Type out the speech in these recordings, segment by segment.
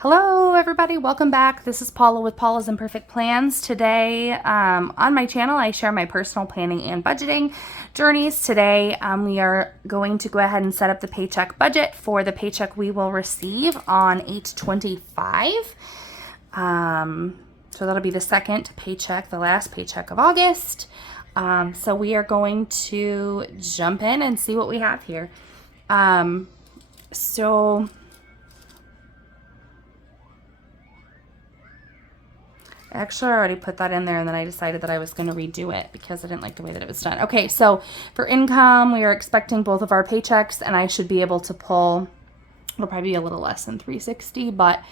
Hello everybody, welcome back. This is Paula with Paula's Imperfect Plans. Today on my channel I share my personal planning and budgeting journeys. Today we are going to go ahead and set up the paycheck budget for the paycheck we will receive on 8/25. So that'll be the second paycheck, the last paycheck of August. So we are going to jump in and see what we have here. Actually, I already put that in there, and then I decided that I was going to redo it because I didn't like the way that it was done. Okay, so for income, we are expecting both of our paychecks, and I should be able to pull, it'll probably be a little less than 360, but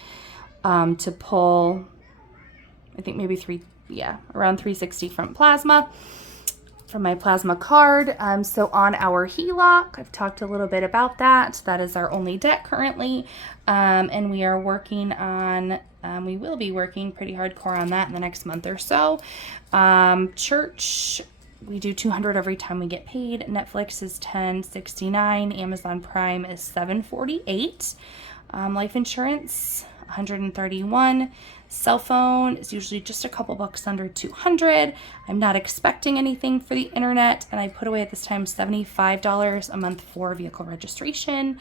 to pull, I think maybe around 360 from Plasma, from my Plasma card. So on our HELOC, I've talked a little bit about that. That is our only debt currently, and we are working on, we will be working pretty hardcore on that in the next month or so. Church, we do $200 every time we get paid. Netflix is $10.69. Amazon Prime is $7.48. Life insurance, $131. Cell phone is usually just a couple bucks under $200. I'm not expecting anything for the internet, and I put away at this time $75 a month for vehicle registration.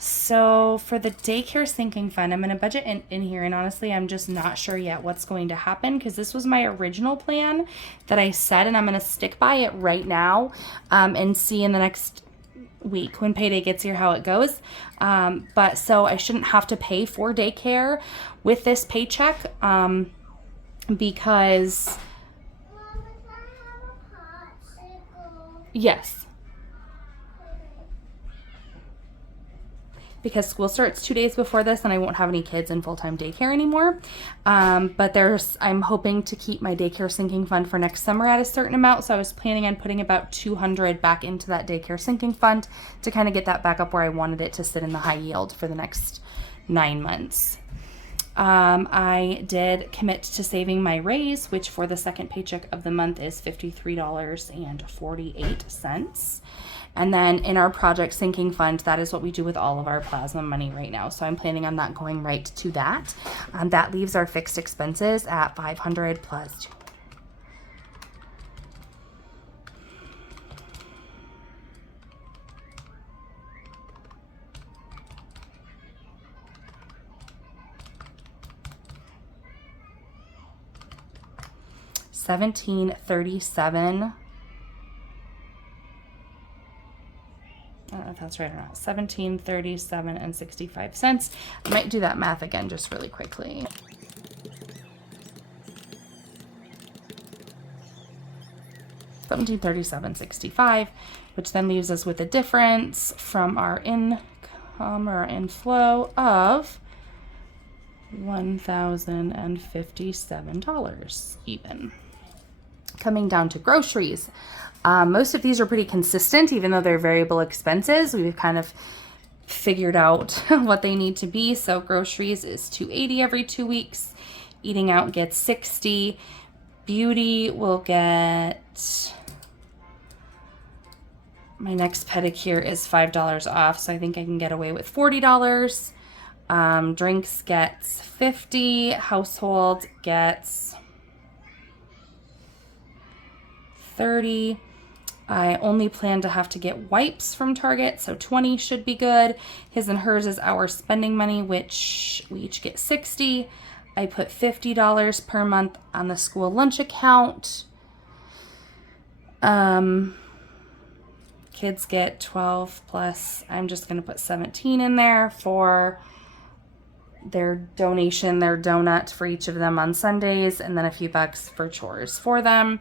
So for the daycare sinking fund, I'm going to budget in here, and honestly, I'm just not sure yet what's going to happen because this was my original plan that I said, and I'm going to stick by it right now and see in the next week when payday gets here how it goes. But so I shouldn't have to pay for daycare with this paycheck because yes, because school starts 2 days before this and I won't have any kids in full-time daycare anymore. But I'm hoping to keep my daycare sinking fund for next summer at a certain amount. So I was planning on putting about $200 back into that daycare sinking fund to kind of get that back up where I wanted it to sit in the high yield for the next 9 months. I did commit to saving my raise, which for the second paycheck of the month is $53.48. And then in our project sinking fund, that is what we do with all of our Plasma money right now. So I'm planning on that going right to that. That leaves our fixed expenses at $500 plus $17.37. I don't know if that's right or not. $17.37.65. I might do that math again just really quickly. $17.37.65, which then leaves us with a difference from our income or our inflow of $1,057 even. Coming down to groceries. Most of these are pretty consistent, even though they're variable expenses. We've kind of figured out what they need to be. So groceries is $280 every 2 weeks. Eating out gets $60. Beauty will get, my next pedicure is $5 off, so I think I can get away with $40. Drinks gets $50. Household gets $30. I only plan to have to get wipes from Target, so $20 should be good. His and hers is our spending money, which we each get $60. I put $50 per month on the school lunch account. Kids get 12 plus, I'm just going to put 17 in there for their donation, their donut for each of them on Sundays, and then a few bucks for chores for them.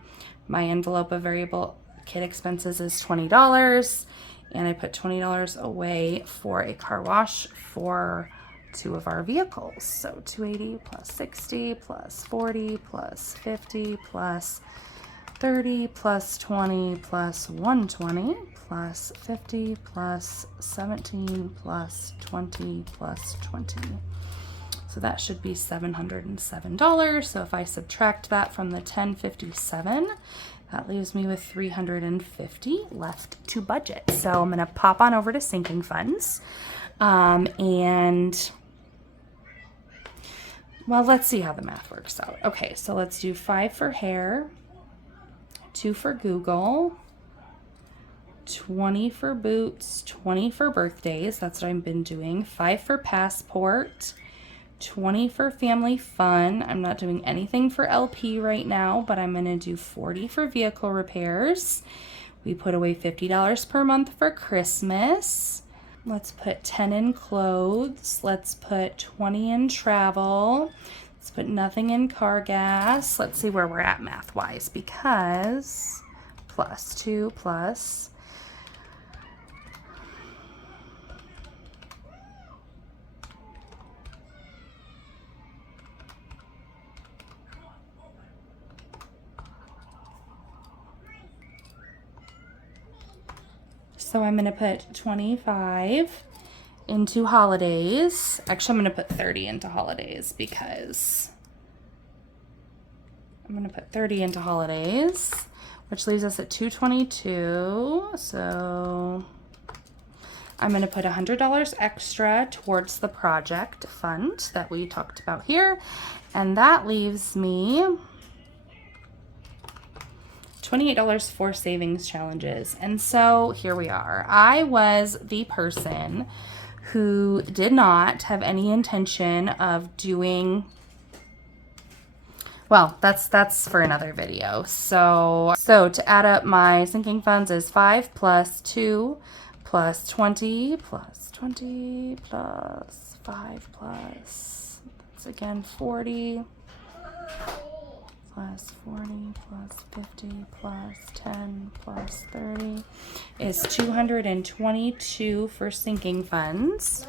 My envelope of variable kid expenses is $20, and I put $20 away for a car wash for 2 of our vehicles. So $280 plus $60 plus $40 plus $50 plus $30 plus $20 plus $120 plus $50 plus $17 plus $20 plus $20. So that should be $707. So if I subtract that from the $1057, That leaves me with $350 left to budget. So I'm going to pop on over to sinking funds. And, well, let's see how the math works out. Okay, so let's do 5 for hair, 2 for Google, 20 for boots, 20 for birthdays. That's what I've been doing. 5 for passport, 20 for family fun. I'm not doing anything for LP right now, but I'm going to do 40 for vehicle repairs. We put away $50 per month for Christmas. Let's put 10 in clothes. Let's put 20 in travel. Let's put nothing in car gas. Let's see where we're at math-wise, because plus 2 plus. So I'm going to put 25 into holidays. Actually, I'm going to put 30 into holidays because I'm going to put 30 into holidays, which leaves us at 222. So I'm going to put $100 extra towards the project fund that we talked about here. And that leaves me $28 for savings challenges. And so here we are. I was the person who did not have any intention of doing, well, that's for another video. So to add up my sinking funds is 5 plus 2 plus 20 plus 20 plus 5 plus, that's again 40. Plus 40 plus 50 plus 10 plus 30 is 222 for sinking funds.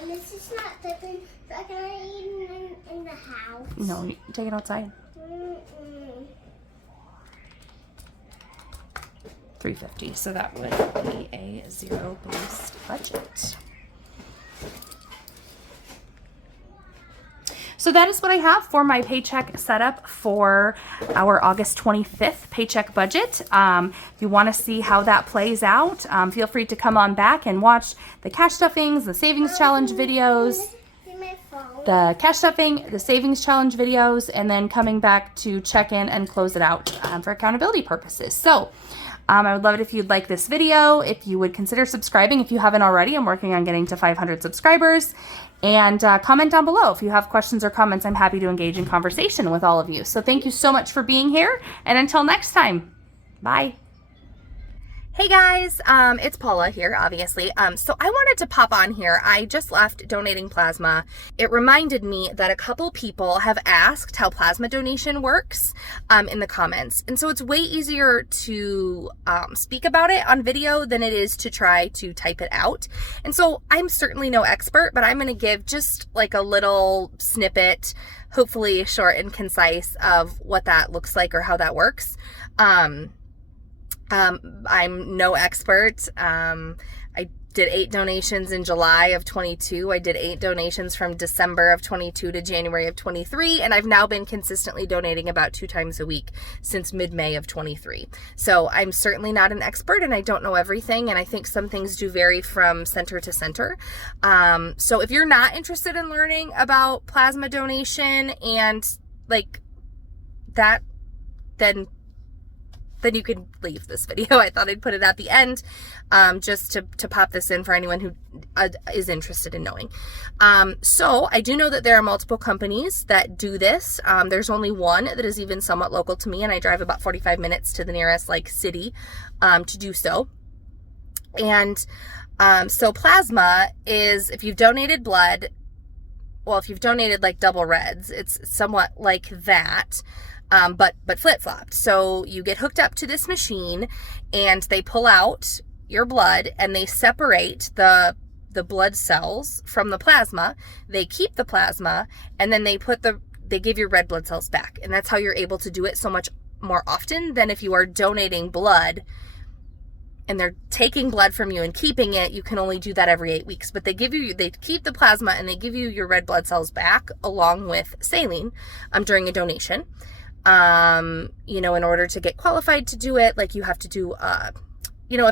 And this is not something that can I eat in the house. No, you take it outside. $350. So that would be a zero-based budget. So that is what I have for my paycheck setup for our August 25th paycheck budget. If you want to see how that plays out, feel free to come on back and watch the cash stuffings, the savings challenge videos, the cash stuffing, the savings challenge videos, and then coming back to check in and close it out for accountability purposes. So I would love it if you'd like this video, if you would consider subscribing if you haven't already. I'm working on getting to 500 subscribers. And comment down below if you have questions or comments. I'm happy to engage in conversation with all of you. So thank you so much for being here. And until next time, bye. Hey guys, it's Paula here, obviously. So I wanted to pop on here. I just left donating plasma. It reminded me that a couple people have asked how plasma donation works in the comments. And so it's way easier to speak about it on video than it is to try to type it out. And so I'm certainly no expert, but I'm going to give just like a little snippet, hopefully short and concise, of what that looks like or how that works. I'm no expert. I did 8 donations in July of 22. I did 8 donations from December of 22 to January of 23. And I've now been consistently donating about 2 times a week since mid-May of 23. So I'm certainly not an expert and I don't know everything. And I think some things do vary from center to center. So if you're not interested in learning about plasma donation and like that, then you could leave this video. I thought I'd put it at the end just to pop this in for anyone who is interested in knowing. So I do know that there are multiple companies that do this. There's only one that is even somewhat local to me, and I drive about 45 minutes to the nearest like city to do so. And so plasma is, if you've donated blood, well, if you've donated like double reds, it's somewhat like that. But flip-flopped. So you get hooked up to this machine and they pull out your blood and they separate the blood cells from the plasma. They keep the plasma and then they give your red blood cells back. And that's how you're able to do it so much more often than if you are donating blood and they're taking blood from you and keeping it, you can only do that every 8 weeks. But they keep the plasma and they give you your red blood cells back along with saline during a donation. In order to get qualified to do it, like you have to do, a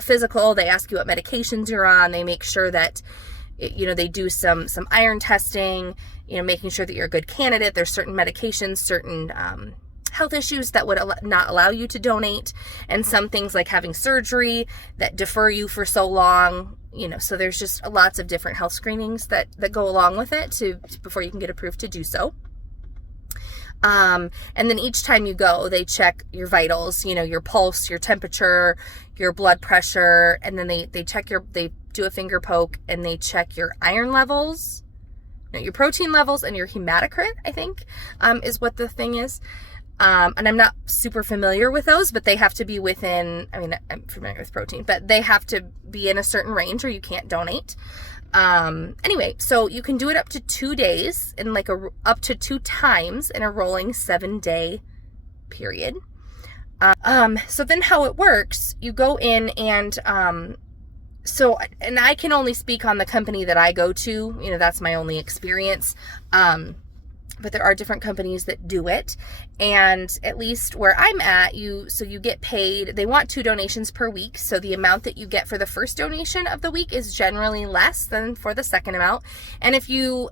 physical. They ask you what medications you're on. They make sure that, they do some iron testing, making sure that you're a good candidate. There's certain medications, certain, health issues that would not allow you to donate, and some things like having surgery that defer you for so long, so there's just lots of different health screenings that go along with it before you can get approved to do so. And then each time you go, they check your vitals, your pulse, your temperature, your blood pressure, and then they do a finger poke and they check your iron levels, your protein levels, and your hematocrit, I think, is what the thing is. And I'm not super familiar with those, but they have to be within, I'm familiar with protein, but they have to be in a certain range or you can't donate. Anyway, so you can do it up to 2 days in up to 2 times in a rolling 7-day period. So then how it works, you go in and, and I can only speak on the company that I go to, that's my only experience. But there are different companies that do it. And at least where I'm at, you get paid. They want 2 donations per week. So the amount that you get for the first donation of the week is generally less than for the second amount. And if you've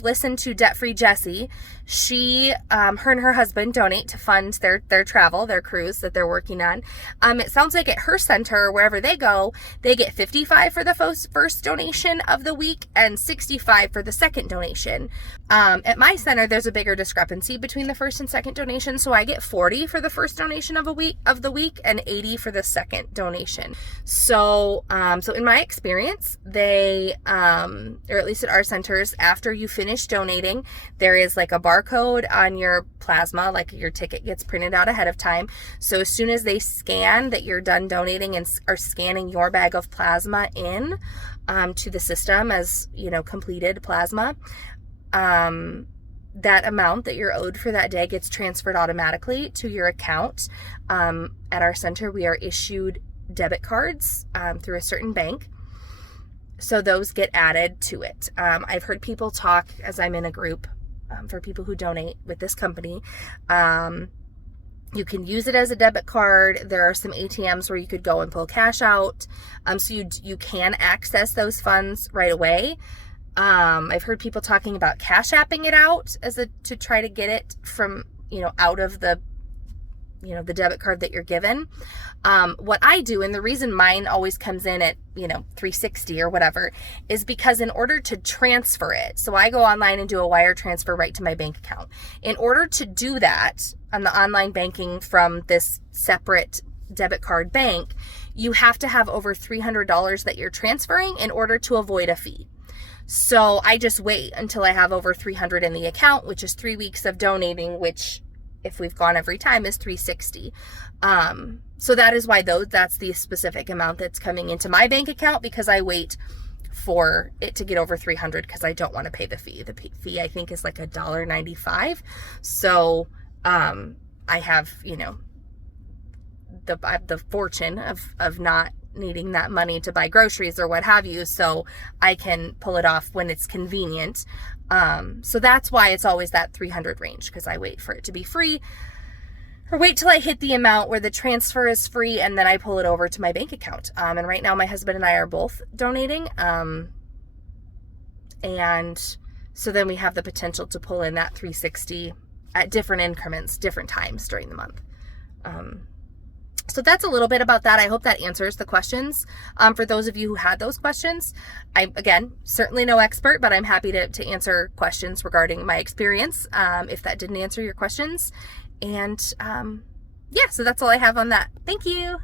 listened to Debt Free Jessie, she, her and her husband donate to fund their travel, their cruise that they're working on. It sounds like at her center, wherever they go, they get $55 for the first donation of the week and $65 for the second donation. At my center, there's a bigger discrepancy between the first and second donation. So I get $40 for the first donation of the week and $80 for the second donation. So in my experience, they, or at least at our centers, after you finish donating, there is like a barcode on your plasma, like your ticket gets printed out ahead of time. So as soon as they scan that you're done donating and are scanning your bag of plasma in, to the system as, completed plasma, that amount that you're owed for that day gets transferred automatically to your account. At our center, we are issued debit cards through a certain bank. So those get added to it. I've heard people talk, as I'm in a group for people who donate with this company. You can use it as a debit card. There are some ATMs where you could go and pull cash out. So you can access those funds right away. I've heard people talking about cash apping it out to try to get it from, out of the debit card that you're given. What I do, and the reason mine always comes in at, $360 or whatever, is because in order to transfer it, so I go online and do a wire transfer right to my bank account. In order to do that on the online banking from this separate debit card bank, you have to have over $300 that you're transferring in order to avoid a fee. So I just wait until I have over $300 in the account, which is 3 weeks of donating, which if we've gone every time is $360. So that is why that's the specific amount that's coming into my bank account, because I wait for it to get over $300 because I don't want to pay the fee. The fee I think is like $1.95. So I have, the fortune of not needing that money to buy groceries or what have you, so I can pull it off when it's convenient. So that's why it's always that 300 range, because I wait for it to be free, or wait till I hit the amount where the transfer is free, and then I pull it over to my bank account. And right now my husband and I are both donating, and so then we have the potential to pull in that 360 at different increments, different times during the month. So that's a little bit about that. I hope that answers the questions. For those of you who had those questions, I'm, again, certainly no expert, but I'm happy to answer questions regarding my experience, if that didn't answer your questions. And yeah, so that's all I have on that. Thank you.